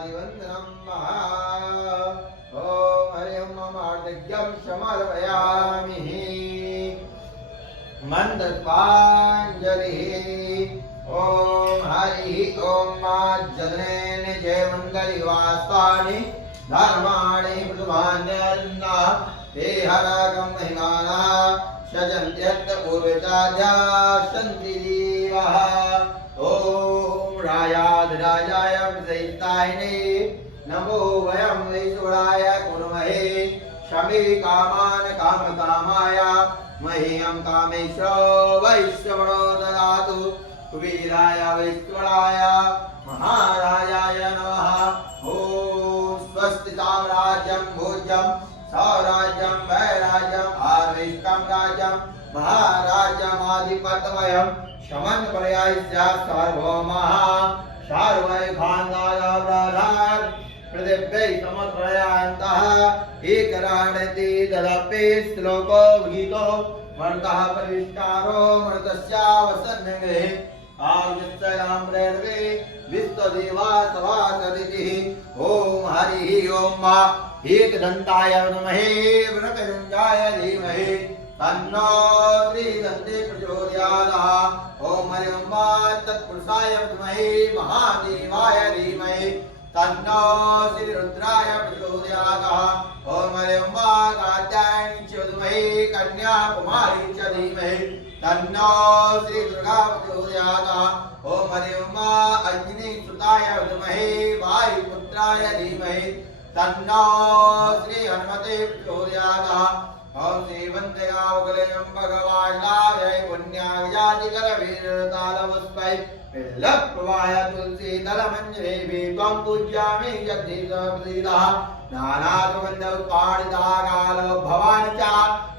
वन्दनं ॐ हरिं मम आर्दघ्यं समर्पयामि मन्दत्वाञ्जलिः ॐ हरिः ॐ माज्जनेन जय मङ्गलिवास्तानि धर्माणि मृदुमान्यन्ना ते हरकं महिमानः सजन्त्यत्र पूर्वजाद्यासन्ति देवः ॐ रायाधिराजाय प्रसहितायने नमो वयं ईश्वराय कुर्महे शमे कामान् कामकामाय मह्यं कामेशो वैश्रवणो ददातु कुबेराय वैश्वराय महाराजाय नमः ॐ स्वस्ति साम्राज्यं भोज्यं स्वराज्यं वैराज्यम् आर्विष्टं राज्यं महाराज्यमाधिपतमयं शमन पर्यायस्य सार्वभौमः सार्वैभान्दाराधार पृथिव्यै समर्पयान्तः एकराणति तदपि श्लोको गीतो मर्तः परिष्कारो मर्तस्यावसन्नगे आयुष्याम्रेर्वे विश्वदेवा सभासदितिः ॐ हरिः ॐ एकदन्ताय नमः वृकजञ्जाय धीमहि तन्नो श्रीदन्ते प्रचोदयात् ॐ हरिं तत्पुरुषाय विद्महे महादेवाय धीमहि तन्नो श्रीरुद्राय प्रचोदयात् ॐ हरिं कात्यायनी च विद्महे कन्याकुमारी च धीमहि तन्नो श्रीदुर्गा प्रचोदयात् ॐ हरिं अग्निसुताय विद्महे वायुपुत्राय धीमहि तन्नो श्री हनुमते प्रचोदयात् ॐ श्रीवन्देगावकलयं भगवानाय पुण्यायादिकरवीरतालवस्मै विल्लप्रवाय तुलसी दलमञ्जरे त्वं पूज्यामि जगदीशप्रसीदः नानासुगन्धोत्पादिताकालो भवानि च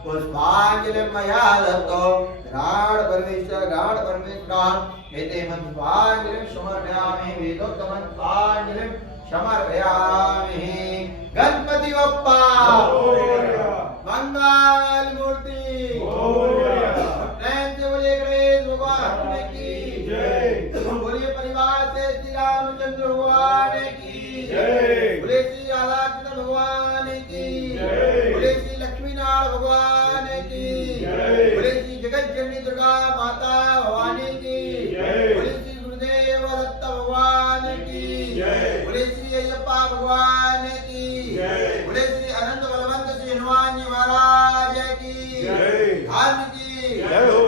पुष्पाञ्जलिं मया दत्तो घ्राणपरमेश्वर एते मन्त्राञ्जलिं समर्पयामि वेदोक्तमन्त्राञ्जलिं समर्पयामि गणपति बप्पा मंगल मूर्ति प्रेम से बोलिए गणेश भगवान की जय। बोलिए परिवार से श्री रामचंद्र भगवान की जय। बोले श्री राधाकृष्ण भगवान की जय। बोले श्री लक्ष्मी नारायण भगवान की जय। बोले श्री जगत जननी दुर्गा माता भवानी की जय। बोले श्री गुरुदेव दत्त भगवान की जय। बोले श्री अय्यप्पा भगवान की जय। बोले श्री अनंत बलवंत श्री हनुमान जी महाराज की जय। धाम की जय हो।